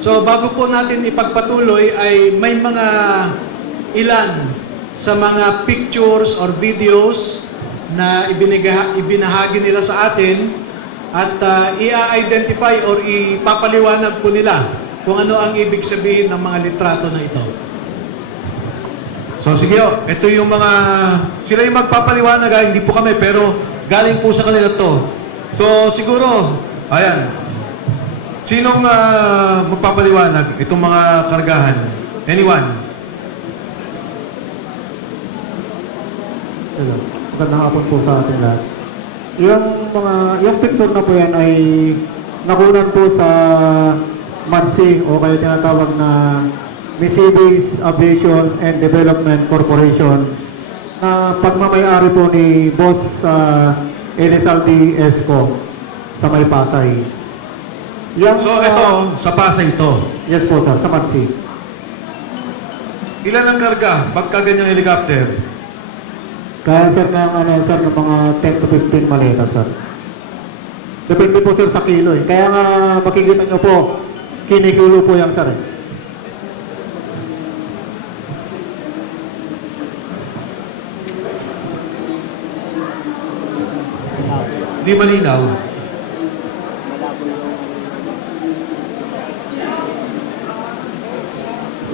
So bago po natin ipagpatuloy ay may mga ilan sa mga pictures or videos na ibinahagi nila sa atin at i-identify or ipapaliwanag po nila kung ano ang ibig sabihin ng mga litrato na ito. So sige, ito yung mga, sila yung magpapaliwanag, hindi po kami, pero galing po sa kanila to. So siguro, ayan, sinong magpapaliwanag itong mga kargahan? Anyone? Hello. Magandang hapon po sa atin lahat. Yung picture na po yan ay nakunan po sa MADSI o kaya tinatawag na Mercedes Aviation and Development Corporation na pagmamayari po ni Boss Elizalde Esco sa May Pasay. So ito, sa Pasay to. Yes po sir, sa MADSI. Ilan ang karga pagka ganyang helicopter? Kaya sir ng mga 10 to 15 maleta sir. Depende po sir sa kilo eh. Kaya nga makikita nyo po, kinikulo po yan sir eh. Di malinaw.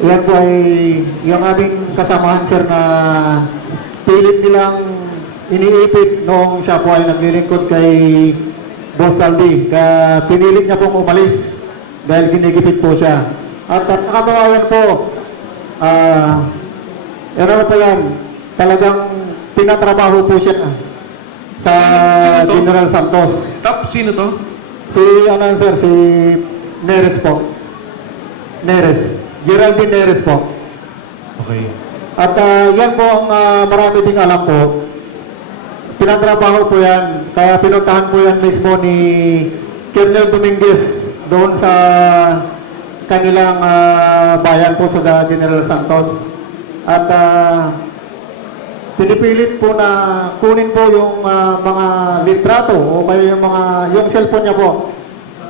Yan po ay yung aming kasamahan sir na pilit nilang iniipit noong siya po ay naglilingkod kay Boss Aldi. Kaya pinilit niya pong umalis dahil ginigipit po siya. At nakatawayan po, ano pa yan, talagang pinatrabaho po siya sa General Santos. Sino to? Si si Neres po. Neres. Geraldine Neres po. Okay. At yan po ang marami ding alam po. Pinatrabaho po yan. Kaya pinuntahan po yan mismo ni Colonel Dominguez doon sa kanilang bayan po sa General Santos. At pinipilit po na kunin po yung mga litrato o kaya yung cellphone niya po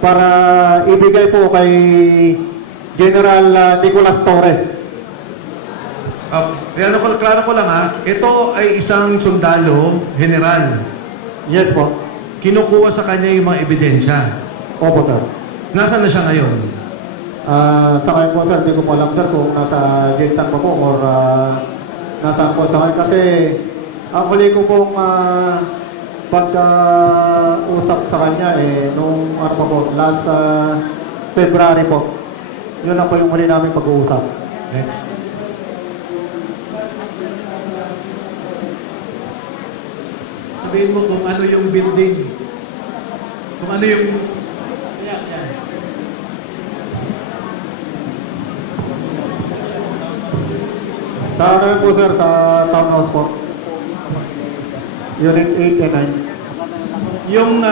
para ibigay po kay General Nicolas Torres. Klaro ko lang ha, ito ay isang sundalo, general. Yes po. Kinukuha sa kanya yung mga ebidensya. Opo sir. Nasaan na siya ngayon? Sa ngayon po sir, hindi ko po alam sir kung nasa Jintan pa po or nasaan po sa ngayon. Kasi ang huli ko pong pagka-usap sa kanya nung ano pa po, last February po. Yun na po yung huli namin pag-uusap. Next. Sabihin mo kung ano yung building. Kung ano yung... Yan. Sa ano yun po sir, sa townhouse po. Unit 8 and 9. Yung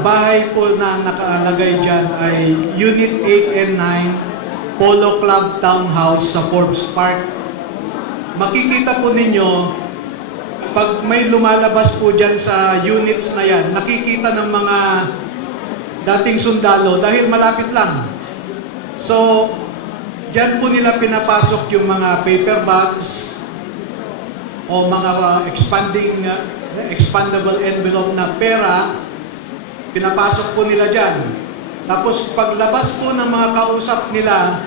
bahay po na nakalagay dyan ay Unit 8 and 9 Polo Club Townhouse sa Forbes Park. Makikita po ninyo, pag may lumalabas po dyan sa units na yan, nakikita ng mga dating sundalo dahil malapit lang. So, dyan po nila pinapasok yung mga paper bags o mga expandable envelope na pera, pinapasok po nila dyan. Tapos paglabas po ng mga kausap nila,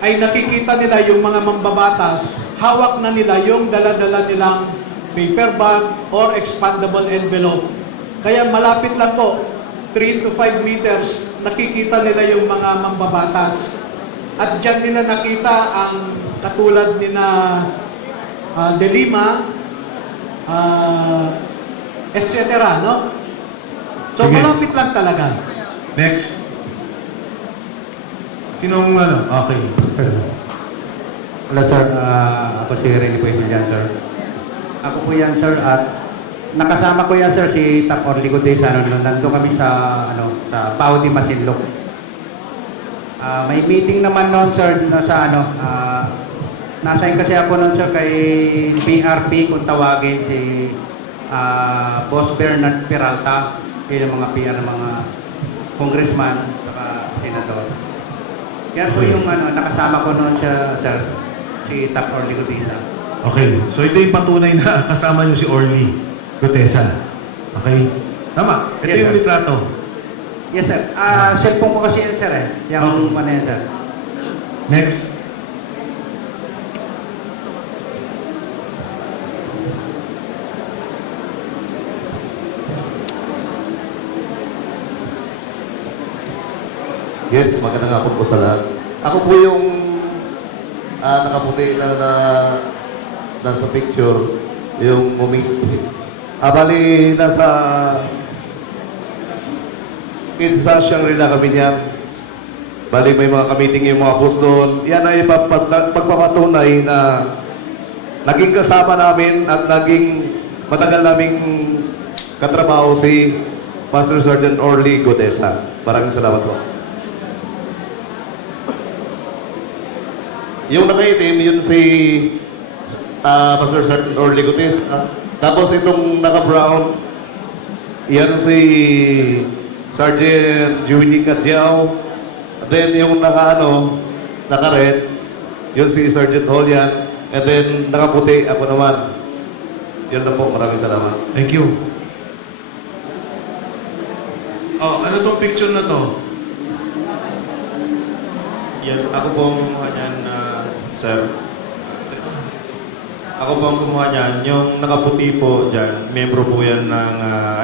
ay nakikita nila yung mga mambabatas, hawak na nila yung dala-dala nilang paper bag or expandable envelope. Kaya malapit lang po, 3 to 5 meters, nakikita nila yung mga mambabatas. At dyan nila nakita ang katulad ni na De Lima, etc. No? So Sige. malapit lang talaga. Next. Sinong ano? Okay. Hello sir, ako si Rene Puebillan sir. Ako po yan sir at nakasama ko yan sir si Tap Orligo de Sano. Nandun kami sa sa Pauti Masinloc. May meeting naman noon sir na sa nasa kasi ako noon sir kay PRP kung tawagin si Boss Bernard Peralta, yung mga PR ng mga congressman saka senador. Yan po Okay. yung nakasama ko noon siya, sir, si Tap Orly Gutesa. Okay. So ito yung patunay na kasama niyo si Orly Gutesa. Okay? Tama. Ito Yes, yung sir. litrato. Yes, sir. Cellphone ko kasi yan, sir, eh. Yung yan, sir. Next. Yes, magandang hapon po sa lahat. Ako po yung nakaputi na nasa picture, yung humingi. Bali, nasa Kinsa Shangri-La kami niyan. Bali, may mga kamiting yung mga boss doon. Yan ay pagpapatunay na naging kasama namin at naging matagal naming katrabaho si Master Sergeant Orly Gutesa. Maraming salamat po. Yung nakaitim, yun si Master Sergeant Orly Gutesa. Tapos itong naka-brown, yan si Sergeant Judy Cadjao. Then yung naka-red, yun si Sergeant Holian. And then nakaputi, ako naman. Yun na po, maraming salamat. Thank you. Oh, ano tong picture na to? Yan, ako po ang kumuha niyan, sir. Ako po ang kumuha niyan. Yung nakaputi po dyan, membro po yan ng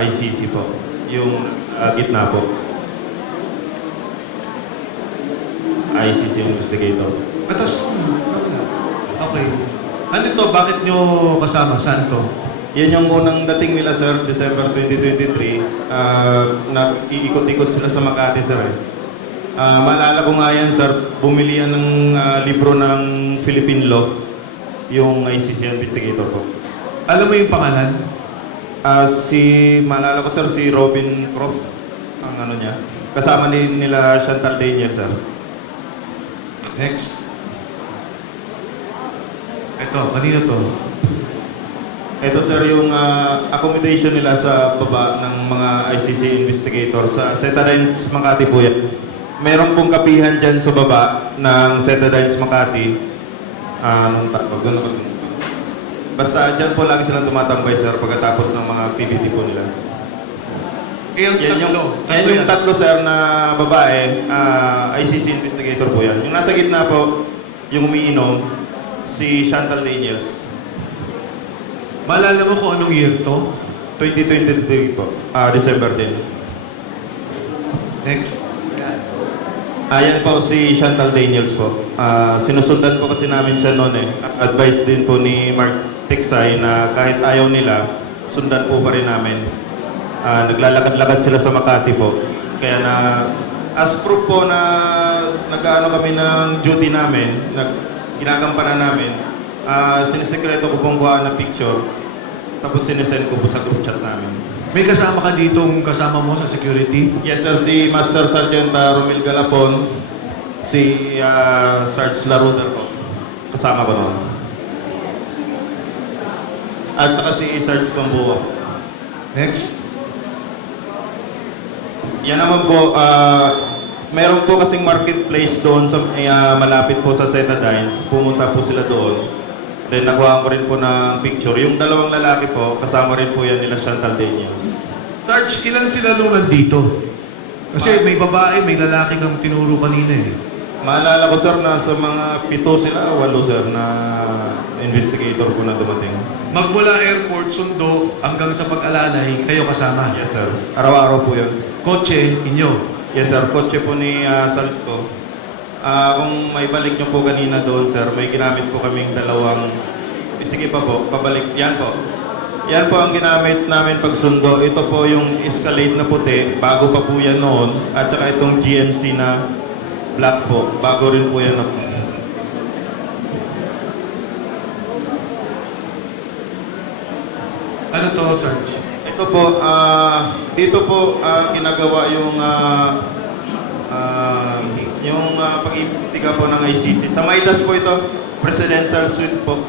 ICC po. Yung gitna po. ICC investigator. Atas. Okay. Ano to? Bakit nyo kasama? Saan to? Yan yung unang dating nila, sir, December 2023. Nag-iikot-ikot sila sa Makati, sir. Maalala ko nga yan, sir, bumili yan ng libro ng Philippine Law, yung ICC investigator po. Alam mo yung pangalan? Maalala ko, sir, si Robin Croft, ang ano niya. Kasama nila Chantal Daniel, sir. Next. Ito, kanino to? Ito, sir, yung accommodation nila sa baba ng mga ICC investigator sa Setadines, Makati po yan. Meron pong kapihan dyan sa baba ng Setadines, Makati. Anong tawag? Basta dyan po lagi silang tumatambay, sir, pagkatapos ng mga activity po nila. Yung Yan tatlo. yung tatlo, sir, na babae, ICC investigator po yan. Yung nasa gitna po, yung umiinom, si Chantal Daniels. Maalala mo kung anong year to? 2023 po, December din. Next. Ayan po si Chantal Daniels po. Sinusundan po kasi namin siya noon eh. Advice din po ni Mark Tiksay na kahit ayaw nila, sundan po pa rin namin. Naglalakad-lakad sila sa Makati po. Kaya na, as proof po na nag-ano kami ng duty namin, ginagampanan namin, sinisekreto ko pong buhaan na picture, tapos sinesend ko po sa group chat namin. May kasama ka ditong kasama mo sa security? Yes, sir. Si Master Sergeant Romel Galapon, si Sarge Laruder po. Kasama ko noon. At saka si Sarge Cambuo. Next. Yan naman po, meron po kasing marketplace doon sa malapit po sa Setadines. Pumunta po sila doon. Then nakuha ko rin po ng picture. Yung dalawang lalaki po, kasama rin po yan nila Chantal Daniels. Sarge, ilan sila nung nandito? Kasi may babae, may lalaki kang tinuro kanina eh. Maalala ko, sir, na sa mga 7 sila, 8, sir, na investigator po na dumating. Magmula airport, sundo, hanggang sa pag-alalay, kayo kasama. Yes, sir. Araw-araw po yun. Kotse, inyo. Yes, sir. Kotse po ni Salto. Kung may balik nyo po kanina doon, sir, may ginamit po kaming dalawang... Sige pa po, pabalik. Yan po. Yan po ang ginamit namin pagsundo. Ito po yung Escalade na puti. Bago pa po yan noon. At saka itong GMC na black po. Bago rin po yan noon. Ano to, Sarge? Ito po, dito po ginagawa yung pag-iimbestiga po ng ICC. Sa Maidas po ito, presidential suite po.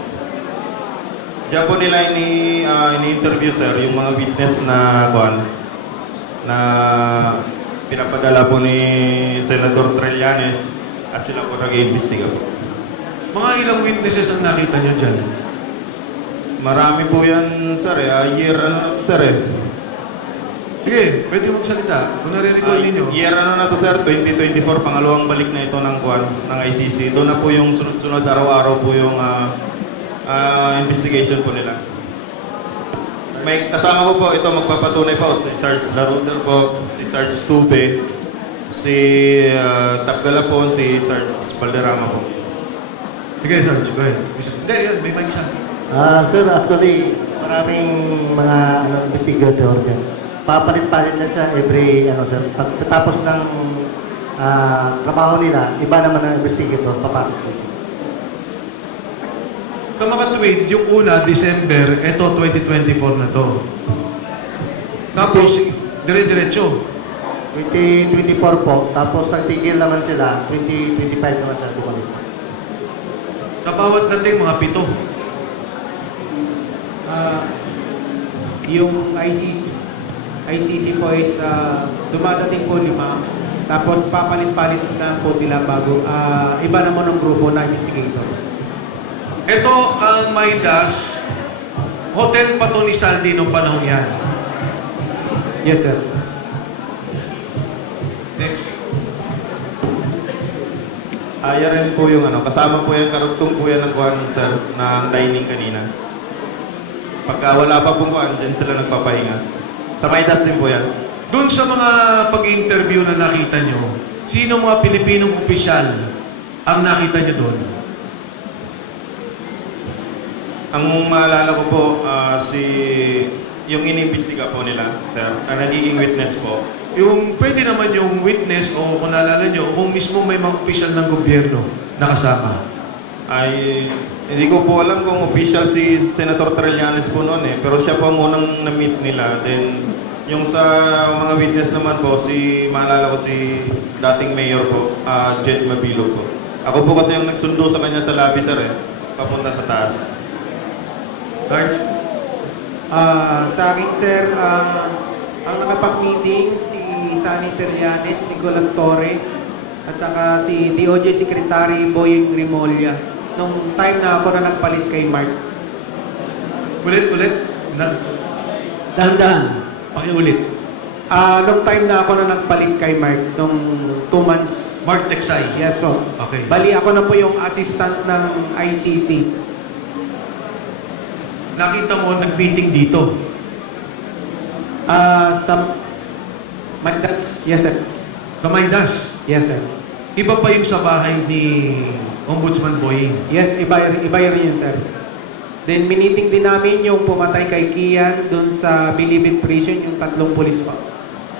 Diyan po nila ini-interview, sir, yung mga witness na pinapadala po ni Senator Trillanes at sila po nag-iimbestiga po. Mga ilang witnesses ang nakita nyo dyan? Marami po yan, sir. Year, sir eh. Sige, pwede magsalita. Kung nare-recall ninyo. Year na to, sir, 2024, pangalawang balik na ito ng ng ICC. Doon na po yung sunod-sunod araw-araw po yung investigation po nila. May kasama ko po, ito magpapatunay po, si Sarge Laruder po, si Sarge Stube, si Tap Galapon, si Sarge Valderrama po. Sige, Sarge, go ahead. Hindi, yan, may mic siya. Sir, actually, maraming mga investigator dyan. Papalit-palit na sa every, sir, pagkatapos ng trabaho nila, iba naman ang investigator, papasok dito. Sa makatuwid, yung una, December, eto 2024 na to. Tapos, dire-diretso. 2024 po, tapos nagtigil naman sila, 2025 naman sila bumalik. Sa bawat dating, mga 7. Yung ICC po is dumadating po 5, tapos papalit-palit na po sila bago iba naman ng grupo na investigator. Ito ang Maidas. Hotel pa to ni Saldi nung panahon yan. Yes, sir. Next. Yan rin po yung kasama po yan, karugtong po yan ng kuhan, sir, ng dining kanina. Pagka wala pa pong kuhan, dyan sila nagpapahinga. Sa Maidas din po yan. Doon sa mga pag-interview na nakita nyo, sino mga Pilipinong opisyal ang nakita nyo doon? Ang maalala ko po, yung inimbestiga po nila, sir, na nagiging witness po. Yung pwede naman yung witness o kung naalala nyo, kung mismo may mga opisyal ng gobyerno nakasama. Ay, hindi ko po alam kung official si Senator Trillanes po noon eh. Pero siya po ang unang na-meet nila. Then, yung sa mga witness naman po, maalala ko si dating mayor po, Jed Mabilo po. Ako po kasi yung nagsundo sa kanya sa lobby, sir eh. Papunta sa taas. Sarge? Sa akin, sir, ang nakapag-meeting si Sunny Trillanes, si Golan Torre, at saka si DOJ Secretary Boying Remolla nung time na ako na nagpalit kay Mark. Ulit. Dahan-dahan. Pakiulit. Nung time na ako na nagpalit kay Mark, nung 2 months. Mark Texay. Yes, so. Okay. Bali, ako na po yung assistant ng ICC. Nakita mo nag-meeting dito. Sa Mandas, yes, sir. Sa Maidas. Yes, sir. Iba pa yung sa bahay ni Ombudsman Boying. Yes, iba rin yun, sir. Then, miniting din namin yung pumatay kay Kian dun sa Bilibid Prison, yung 3 pulis pa.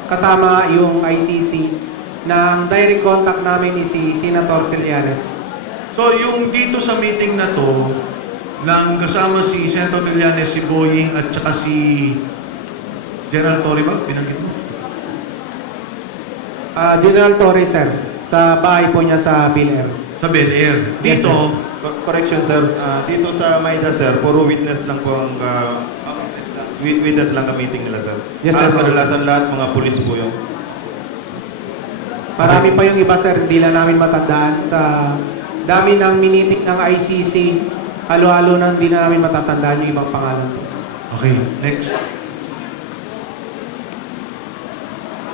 Kasama yung ICC. Na ang direct contact namin is si Senator Trillanes. So, yung dito sa meeting na to, nang kasama si Senator Trillanes, si Boying, at saka si General Torre ba? Pinanggit mo? General Torre, sir. Sa bahay po niya sa Bel Air. Sa Bel Air. Yes, Dito, Correction, sir. Dito sa Maidas, sir, puro witness lang po ang witness lang ang meeting nila, sir. Yes, sir. Kadalasan lahat mga pulis po yung Marami pa yung iba, sir. Hindi lang namin matandaan. Sa dami ng miniting ng ICC, halo-halo na hindi na namin matatandaan yung ibang pangalan. okay, next.